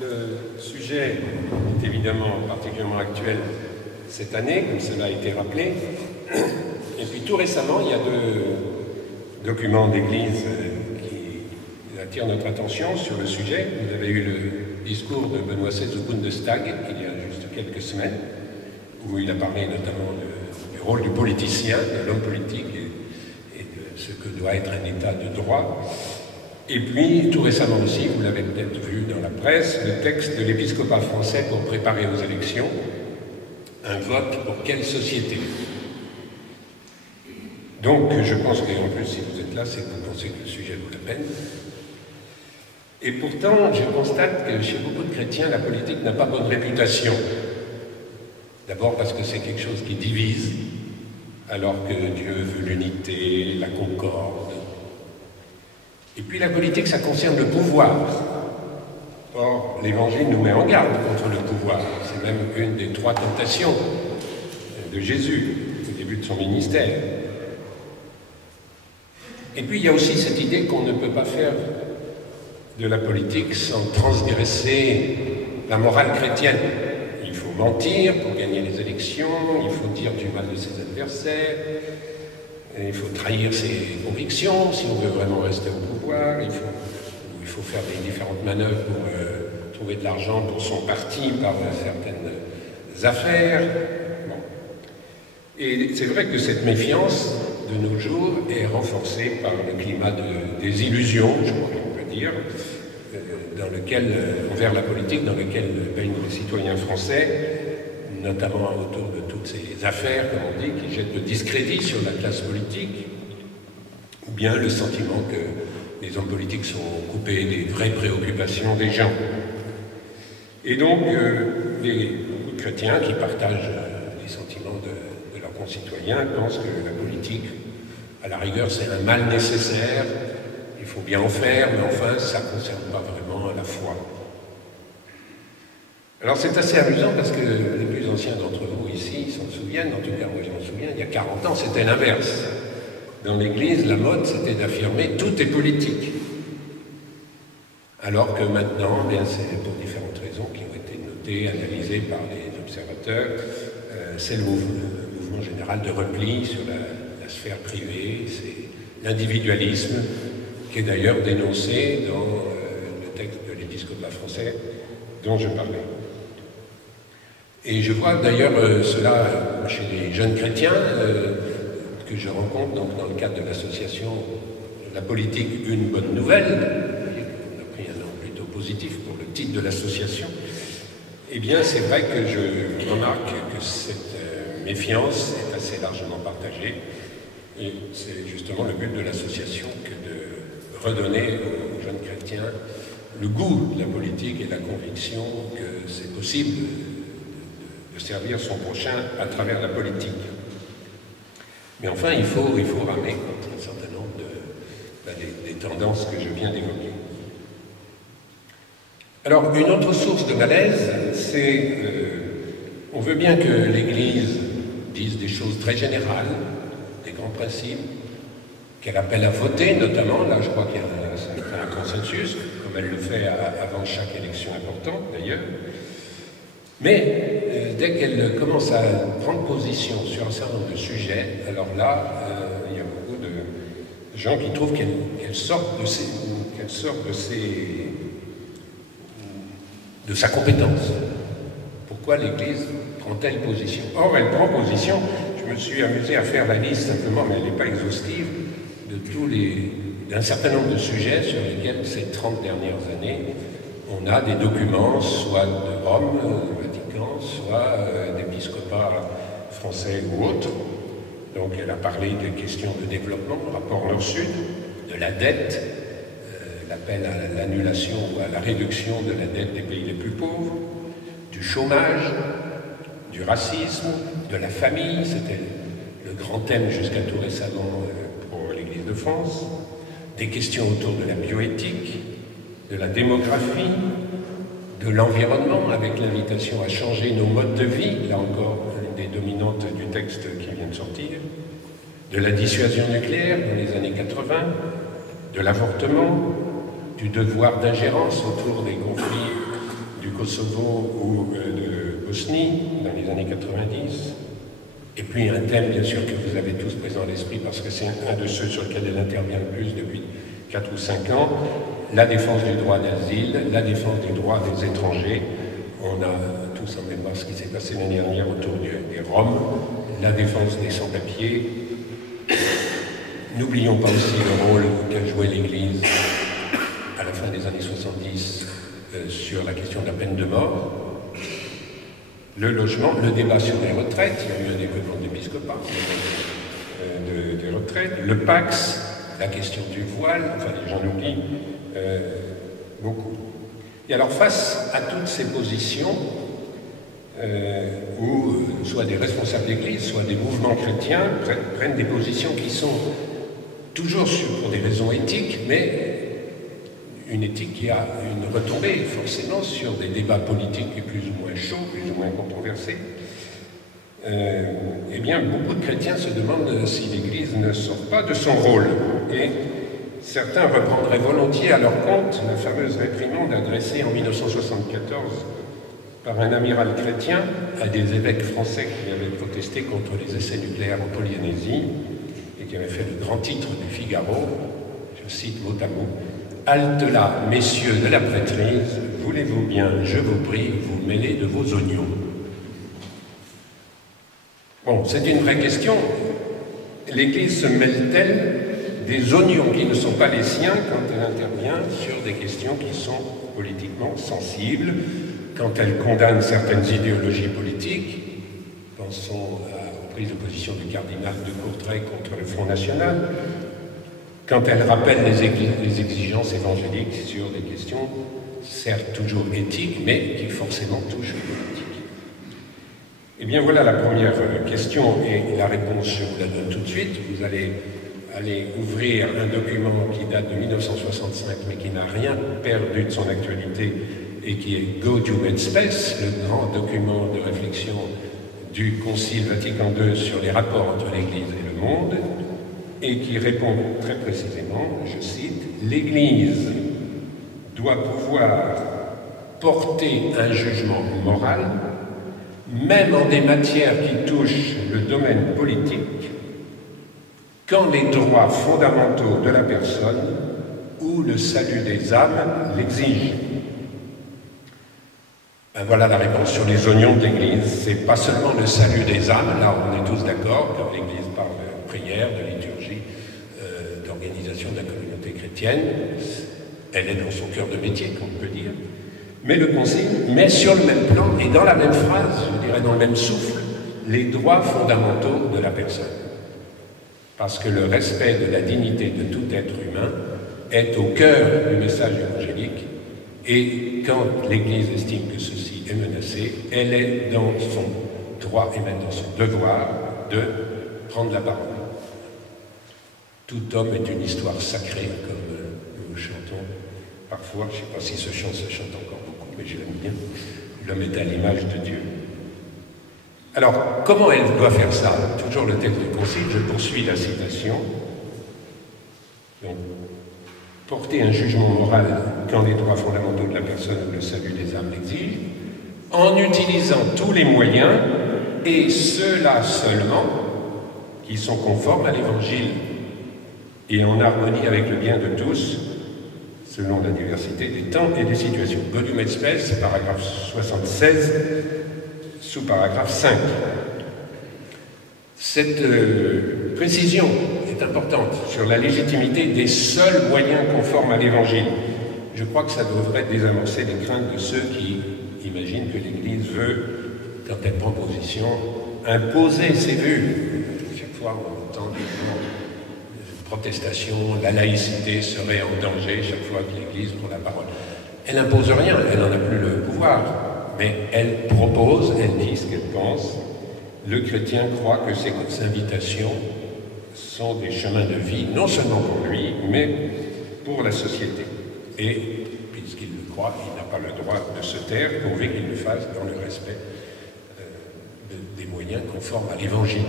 Le sujet est évidemment particulièrement actuel cette année, comme cela a été rappelé. Et puis tout récemment, il y a deux documents d'Église qui attirent notre attention sur le sujet. Vous avez eu le discours de Benoît XVI au Bundestag il y a juste quelques semaines, où il a parlé notamment du rôle du politicien, de l'homme politique et de ce que doit être un État de droit. Et puis, tout récemment aussi, vous l'avez peut-être vu dans la presse, le texte de l'épiscopat français pour préparer aux élections un vote pour quelle société. Donc, je pense qu'en plus, si vous êtes là, c'est que vous pensez que le sujet vaut la peine. Et pourtant, je constate que chez beaucoup de chrétiens, la politique n'a pas bonne réputation. D'abord parce que c'est quelque chose qui divise, alors que Dieu veut l'unité, la concorde. Et puis la politique, ça concerne le pouvoir. Or, l'Évangile nous met en garde contre le pouvoir. C'est même une des 3 tentations de Jésus au début de son ministère. Et puis il y a aussi cette idée qu'on ne peut pas faire de la politique sans transgresser la morale chrétienne. Il faut mentir pour gagner les élections, il faut dire du mal de ses adversaires, il faut trahir ses convictions si on veut vraiment rester au pouvoir, il faut faire des différentes manœuvres pour trouver de l'argent pour son parti par certaines affaires. Bon. Et c'est vrai que cette méfiance, de nos jours, est renforcée par le climat de désillusion, je crois qu'on peut dire, envers la politique, dans lequel baignent les citoyens français, notamment autour de toutes ces affaires, comme on dit, qui jettent le discrédit sur la classe politique, ou bien le sentiment que les hommes politiques sont coupés des vraies préoccupations des gens. Et donc, beaucoup de chrétiens qui partagent les sentiments de leurs concitoyens pensent que la politique, à la rigueur, c'est un mal nécessaire, il faut bien en faire, mais enfin, ça ne concerne pas vraiment la foi. Alors c'est assez amusant parce que les plus anciens d'entre vous ici s'en souviennent, en tout cas moi je m'en souviens, il y a 40 ans c'était l'inverse. Dans l'Église, la mode c'était d'affirmer tout est politique. Alors que maintenant, bien c'est pour différentes raisons qui ont été notées, analysées par les observateurs, c'est le mouvement général de repli sur la sphère privée, c'est l'individualisme qui est d'ailleurs dénoncé dans le texte de l'épiscopat français dont je parlais. Et je vois d'ailleurs cela chez les jeunes chrétiens que je rencontre donc, dans le cadre de l'association La politique, une bonne nouvelle. Vous voyez qu'on a pris un nom plutôt positif pour le titre de l'association. Eh bien, c'est vrai que je remarque que cette méfiance est assez largement partagée. Et c'est justement le but de l'association que de redonner aux jeunes chrétiens le goût de la politique et la conviction que c'est possible de servir son prochain à travers la politique. Mais enfin, il faut ramer contre un certain nombre des tendances que je viens d'évoquer. Alors, une autre source de malaise, c'est on veut bien que l'Église dise des choses très générales, des grands principes, qu'elle appelle à voter, notamment, là je crois qu'il y a un consensus, comme elle le fait avant chaque élection importante d'ailleurs. Mais dès qu'elle commence à prendre position sur un certain nombre de sujets, alors là, il y a beaucoup de gens qui trouvent qu'elle sort de sa compétence. Pourquoi l'Église prend-elle position? Or, elle prend position, je me suis amusé à faire la liste simplement, mais elle n'est pas exhaustive, d'un certain nombre de sujets sur lesquels, ces 30 dernières années, on a des documents, soit de Rome, du Vatican, soit d'épiscopats français ou autres. Donc elle a parlé des questions de développement, rapport Nord-Sud, de la dette, l'appel à l'annulation ou à la réduction de la dette des pays les plus pauvres, du chômage, du racisme, de la famille, c'était le grand thème jusqu'à tout récemment pour l'Église de France, des questions autour de la bioéthique, de la démographie, de l'environnement, avec l'invitation à changer nos modes de vie, là encore, une des dominantes du texte qui vient de sortir, de la dissuasion nucléaire dans les années 80, de l'avortement, du devoir d'ingérence autour des conflits Kosovo ou de Bosnie dans les années 90. Et puis un thème, bien sûr, que vous avez tous présent à l'esprit, parce que c'est un de ceux sur lesquels elle intervient le plus depuis 4 ou 5 ans, la défense du droit d'asile, la défense du droit des étrangers. On a tous en mémoire ce qui s'est passé l'année dernière autour des Roms, la défense des sans-papiers. N'oublions pas aussi le rôle qu'a joué l'Église à la fin des années 70 sur la question de la peine de mort. Le logement, le débat sur les retraites, il y a eu un développement de l'épiscopat, des retraites, le Pax, la question du voile, enfin les gens oublient beaucoup. Et alors face à toutes ces positions, où soit des responsables d'église, soit des mouvements chrétiens prennent des positions qui sont toujours pour des raisons éthiques, mais une éthique qui a une retombée forcément sur des débats politiques plus ou moins chauds, plus ou moins controversés. Eh bien, beaucoup de chrétiens se demandent si l'Église ne sort pas de son rôle. Et certains reprendraient volontiers à leur compte la fameuse réprimande adressée en 1974 par un amiral chrétien à des évêques français qui avaient protesté contre les essais nucléaires en Polynésie et qui avaient fait le grand titre du Figaro, je cite mot à mot, « Halte là, messieurs de la prêtrise, voulez-vous bien, je vous prie, vous mêler de vos oignons ?» Bon, c'est une vraie question. L'Église se mêle-t-elle des oignons qui ne sont pas les siens quand elle intervient sur des questions qui sont politiquement sensibles, quand elle condamne certaines idéologies politiques? Pensons aux prises de position du cardinal de Courtrai contre le Front National, quand elle rappelle les exigences évangéliques sur des questions, certes toujours éthiques, mais qui forcément touchent le politique. Eh bien voilà la première question, et la réponse, je vous la donne tout de suite. Vous allez ouvrir un document qui date de 1965, mais qui n'a rien perdu de son actualité, et qui est Gaudium et Spes, le grand document de réflexion du Concile Vatican II sur les rapports entre l'Église et le monde, et qui répond très précisément, je cite, « L'Église doit pouvoir porter un jugement moral, même en des matières qui touchent le domaine politique, quand les droits fondamentaux de la personne ou le salut des âmes l'exigent. » Ben voilà la réponse sur les oignons de l'Église. C'est pas seulement le salut des âmes, là on est tous d'accord, quand l'Église parle de prière, de liturgie, d'organisation de la communauté chrétienne, elle est dans son cœur de métier, comme on peut dire, mais le Concile met sur le même plan et dans la même phrase, je dirais dans le même souffle, les droits fondamentaux de la personne. Parce que le respect de la dignité de tout être humain est au cœur du message évangélique, et quand l'Église estime que ceci est menacé, elle est dans son droit et même dans son devoir de prendre la parole. Tout homme est une histoire sacrée, comme nous chantons parfois. Je ne sais pas si ce chant se chante encore beaucoup, mais je l'aime bien. L'homme est à l'image de Dieu. Alors, comment elle doit faire ça? Toujours le texte du Concile, je poursuis la citation. Donc, porter un jugement moral quand les droits fondamentaux de la personne ou le salut des âmes l'exigent, en utilisant tous les moyens, et ceux-là seulement, qui sont conformes à l'Évangile et en harmonie avec le bien de tous, selon la diversité des temps et des situations. Gaudium et Spes, paragraphe 76, sous-paragraphe 5. Cette précision est importante sur la légitimité des seuls moyens conformes à l'Évangile. Je crois que ça devrait désamorcer les craintes de ceux qui imaginent que l'Église veut, quand elle prend position, imposer ses vues. Chaque fois, on entend des protestations, la laïcité serait en danger chaque fois que l'Église prend la parole. Elle n'impose rien, elle n'en a plus le pouvoir, mais elle propose, elle dit ce qu'elle pense. Le chrétien croit que ces invitations sont des chemins de vie, non seulement pour lui, mais pour la société. Et, puisqu'il le croit, il n'a pas le droit de se taire, pourvu qu'il le fasse dans le respect des moyens conformes à l'Évangile.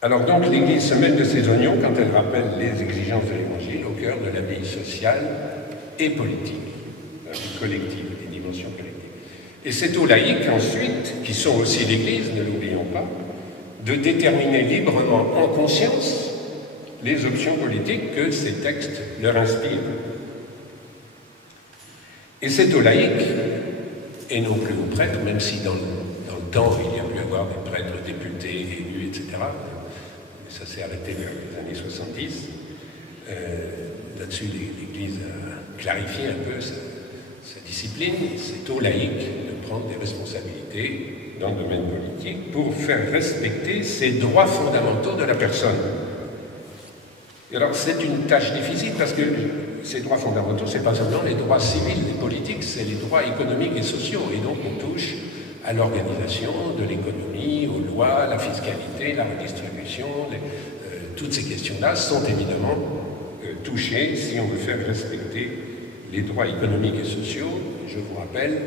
Alors donc, l'Église se mêle de ses oignons quand elle rappelle les exigences de l'Évangile au cœur de la vie sociale et politique. Alors, collectives, des dimensions collectives. Et c'est aux laïcs ensuite, qui sont aussi l'Église, ne l'oublions pas, de déterminer librement, en conscience, les options politiques que ces textes leur inspirent. Et c'est aux laïcs, et non plus aux prêtres, même si dans le temps il y a pu avoir des prêtres députés, élus, etc. Ça s'est arrêté vers les années 70. Là-dessus, l'Église a clarifié un peu sa discipline. C'est aux laïcs de prendre des responsabilités dans le domaine politique pour faire respecter ces droits fondamentaux de la personne. Et alors, c'est une tâche difficile parce que ces droits fondamentaux, ce n'est pas seulement les droits civils et politiques, c'est les droits économiques et sociaux. Et donc, on touche à l'organisation de l'économie, aux lois, la fiscalité, la redistribution. Toutes ces questions-là sont évidemment touchées si on veut faire respecter les droits économiques et sociaux. Je vous rappelle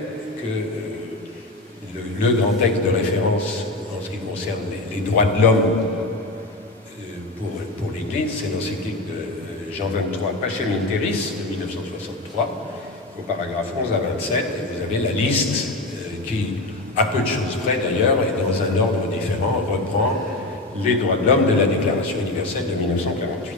que le grand texte de référence en ce qui concerne les droits de l'homme pour l'Église, c'est l'encyclique de Jean XXIII Pacem in Terris de 1963, au paragraphe 11 à 27, et vous avez la liste qui, à peu de choses près d'ailleurs, et dans un ordre différent, reprend les droits de l'homme de la Déclaration universelle de 1948.